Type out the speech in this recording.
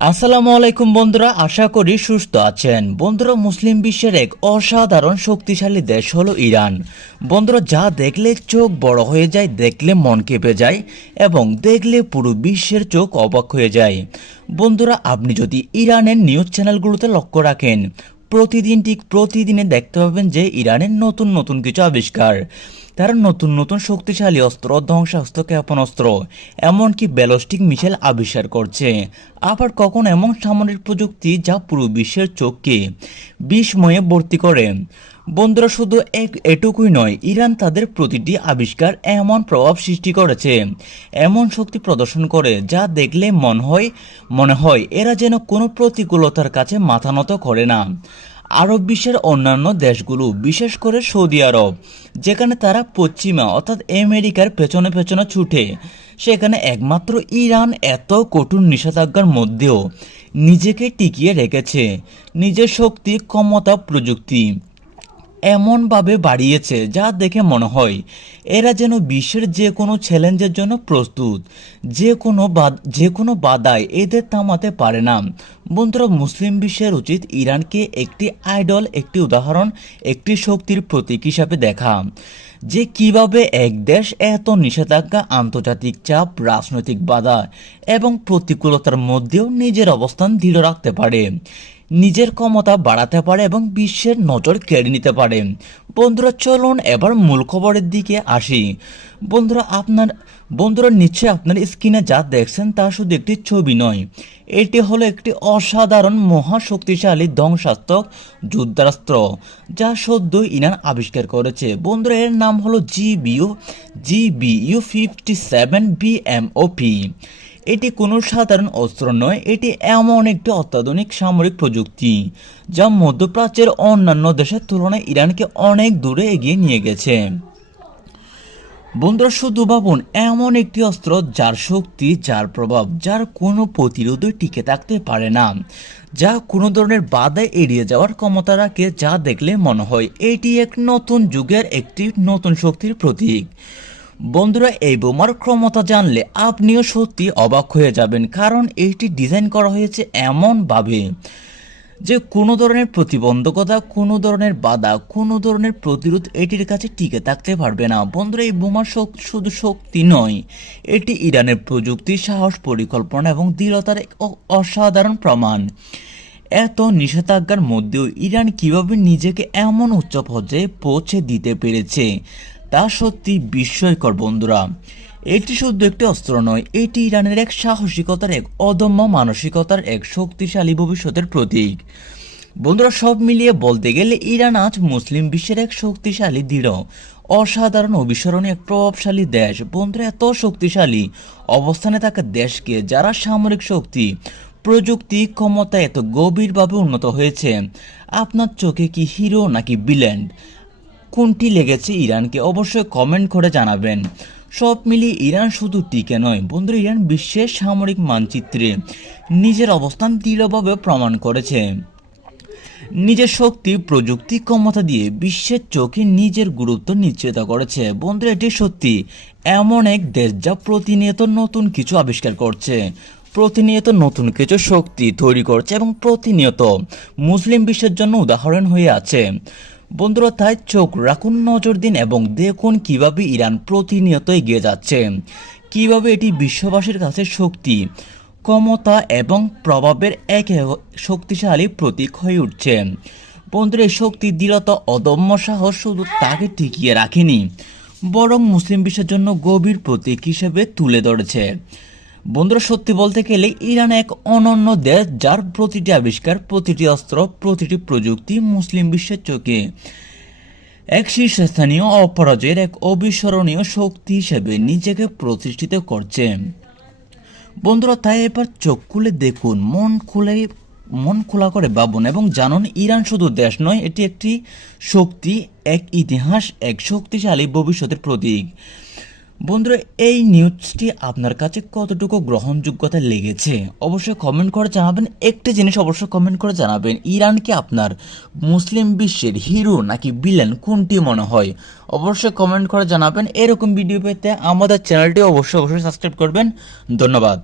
আসসালামু আলাইকুম বন্ধুরা, আশা করি সুস্থ আছেন। বন্ধুরা, মুসলিম বিশ্বের এক অসাধারণ শক্তিশালী দেশ হলো ইরান। বন্ধুরা, যা দেখলে চোখ বড় হয়ে যায়, দেখলে মন কেঁপে যায় এবং দেখলে পুরো বিশ্বের চোখ অবাক হয়ে যায়। বন্ধুরা, আপনি যদি ইরানের নিউজ চ্যানেলগুলোতে লক্ষ্য রাখেন, প্রতিদিন ঠিক প্রতিদিনে দেখতে পাবেন যে ইরানের নতুন নতুন কিছু আবিষ্কার। তারা নতুন নতুন শক্তিশালী অস্ত্র ধ্বংসাস্ত্র ক্ষেপণাস্ত্র, এমনকি ব্যালস্টিক মিসাইল আবিষ্কার করছে। আবার কখন এমন সামরিক প্রযুক্তি যা পুরো বিশ্বের চোখকে বিস্ময়ে ভর্তি করে। বন্ধুরা, শুধু এক এটুকুই নয়, ইরান তাদের প্রতিটি আবিষ্কার এমন প্রভাব সৃষ্টি করেছে, এমন শক্তি প্রদর্শন করে যা দেখলে মন হয়, মনে হয় এরা যেন কোনো প্রতিকূলতার কাছে মাথা নত করে না। আরব বিশ্বের অন্যান্য দেশগুলো, বিশেষ করে সৌদি আরব, যেখানে তারা পশ্চিমা, অর্থাৎ আমেরিকার পেছনে পেছনে ছুটে। সেখানে একমাত্র ইরান এত কঠোর নিষেধাজ্ঞার মধ্যেও নিজেকে টিকিয়ে রেখেছে। নিজের শক্তি, ক্ষমতা, প্রযুক্তি। এমনভাবে বাড়িয়েছে, যা দেখে মনে হয় এরা যেন বিশ্বের যে কোনো চ্যালেঞ্জের জন্য প্রস্তুত। যে কোনো যে কোনো বাধায় এদের থামাতে পারে না। বন্ধুরা, মুসলিম বিশ্বের উচিত ইরানকে একটি আইডল, একটি উদাহরণ, একটি শক্তির প্রতীক হিসাবে দেখা। যে কীভাবে এক দেশ এত নিষেধাজ্ঞা, আন্তর্জাতিক চাপ, রাজনৈতিক বাধা এবং প্রতিকূলতার মধ্যেও নিজের অবস্থান দৃঢ় রাখতে পারে। নিজের ক্ষমতা বাড়াতে পারে এবং বিশ্বের নজর কেড়ে নিতে পারে। বন্ধুরা, চলুন এবার মূল খবরের দিকে আসি। বন্ধুরা, আপনার, বন্ধুরা, নিশ্চয়ই আপনার স্ক্রিনে যা দেখছেন তা শুধু একটি ছবি নয়। এটি হলো একটি অসাধারণ মহাশক্তিশালী ধ্বংসাত্মক যুদ্ধাস্ত্র যা সদ্য ইরান আবিষ্কার করেছে। বন্ধুরা, এর নাম হলো GBU GBU fifty seven BMOP এটি কোনো সাধারণ অস্ত্র নয়, এটি এমন একটি অত্যাধুনিক সামরিক প্রযুক্তি যা মধ্যপ্রাচ্যের অন্যান্য দেশের তুলনায় ইরানকে অনেক দূরে এগিয়ে নিয়ে গেছে। বন্ধুরা, শুধু ভাবুন, এমন একটি অস্ত্র যার শক্তি, যার প্রভাব, যার কোনো প্রতিরোধই টিকে থাকতে পারে না, যা কোনো ধরনের বাধায় এড়িয়ে যাওয়ার ক্ষমতা রাখে, যা দেখলে মনে হয় এটি এক নতুন যুগের একটি নতুন শক্তির প্রতীক। বন্ধুরা, এই বোমার ক্ষমতা জানলে আপনিও সত্যি অবাক হয়ে যাবেন, কারণ এটি ডিজাইন করা হয়েছে এমনভাবে যে কোনো ধরনের প্রতিবন্ধকতা, কোনো ধরনের বাধা, কোনো ধরনের প্রতিরোধ এটির কাছে টিকে থাকতে পারবে না। বন্ধুরা, এই বোমার শুধু শক্তি নয়, এটি ইরানের প্রযুক্তি, সাহস, পরিকল্পনা এবং দৃঢ়তার এক অসাধারণ প্রমাণ। এত নিষেধাজ্ঞার মধ্যেও ইরান কীভাবে নিজেকে এমন উচ্চ পর্যায়ে পৌঁছে দিতে পেরেছে? তা সত্যি বিস্ময়কর, বন্ধুরা। এটি শুধু একটি অস্ত্র নয়, এটি ইরানের এক সাহসিকতার, এক অদম্য মানসিকতার এক শক্তিশালী ভবিষ্যতের প্রতীক। বন্ধুরা, সব মিলিয়ে বলতে গেলে ইরান আজ মুসলিম বিশ্বের এক শক্তিশালী, দৃঢ়, অসাধারণ অবিস্মরণীয় এক প্রভাবশালী দেশ। বন্ধুরা, এত শক্তিশালী অবস্থানে থাকা দেশকে যারা সামরিক শক্তি, প্রযুক্তি, ক্ষমতা এত গভীরভাবে উন্নত হয়েছে, আপনার চোখে কি হিরো নাকি বিল্যান্ড কোনটি লেগেছে ইরানকে অবশ্যই কমেন্ট করে জানাবেন। সব মিলিয়ে ইরান শুধু টিকে নয় বন্ধুরা ইরান বিশ্বের সামরিক মানচিত্রে নিজের অবস্থান দৃঢ়ভাবে প্রমাণ করেছে। নিজের শক্তি, প্রযুক্তি, ক্ষমতা দিয়ে বিশ্বের চোখে নিজের গুরুত্ব নিশ্চিত করেছে। বন্ধুরা এটি সত্যি, এমন এক দেশ যা প্রতিনিয়ত নতুন কিছু আবিষ্কার করছে। প্রতিনিয়ত নতুন কিছু শক্তি তৈরি করছে এবং প্রতিনিয়ত মুসলিম বিশ্বের জন্য উদাহরণ হয়ে আছে। বন্ধুরা, তাই চোখ রাখুন, নজর দিন এবং দেখুন কীভাবে ইরান প্রতিনিয়ত এগিয়ে যাচ্ছে। কীভাবে এটি বিশ্ববাসীর কাছে শক্তি, ক্ষমতা এবং প্রভাবের এক শক্তিশালী প্রতীক হয়ে উঠছে। বন্ধুরা শক্তি, দৃঢ়তা, অদম্য সাহস শুধু তাকে টিকিয়ে রাখেনি, বরং মুসলিম বিশ্বের জন্য গভীর প্রতীক হিসেবে তুলে ধরেছে। বন্ধুরা, সত্যি বলতে গেলে ইরান এক অনন্য দেশ যার প্রতিটি আবিষ্কার, প্রতিটি অস্ত্র, প্রতিটি প্রযুক্তি মুসলিম বিশ্বের চোখে। এক শীর্ষস্থানীয় অপরাজয়ের এক অবিস্মরণীয় শক্তি হিসেবে নিজেকে প্রতিষ্ঠিত করছে। বন্ধুরা, তাই এবার চোখ খুলে দেখুন, মন খুলে, মন খোলা করে ভাবুন এবং জানুন, ইরান শুধু দেশ নয়, এটি একটি শক্তি, এক ইতিহাস, এক শক্তিশালী ভবিষ্যতের প্রতীক। বন্ধুরা, এই নিউজটি আপনার কাছে কতটুকু গ্রহণযোগ্যতা লেগেছে? অবশ্যই কমেন্ট করে জানাবেন। একটি জিনিস অবশ্যই কমেন্ট করে জানাবেন, ইরান কি আপনার মুসলিম বিশ্বের হিরো নাকি বিলেন কোনটি মনে হয়? অবশ্যই কমেন্ট করে জানাবেন। এরকম ভিডিও পেতে আমাদের চ্যানেলটি অবশ্যই অবশ্যই সাবস্ক্রাইব করবেন। ধন্যবাদ।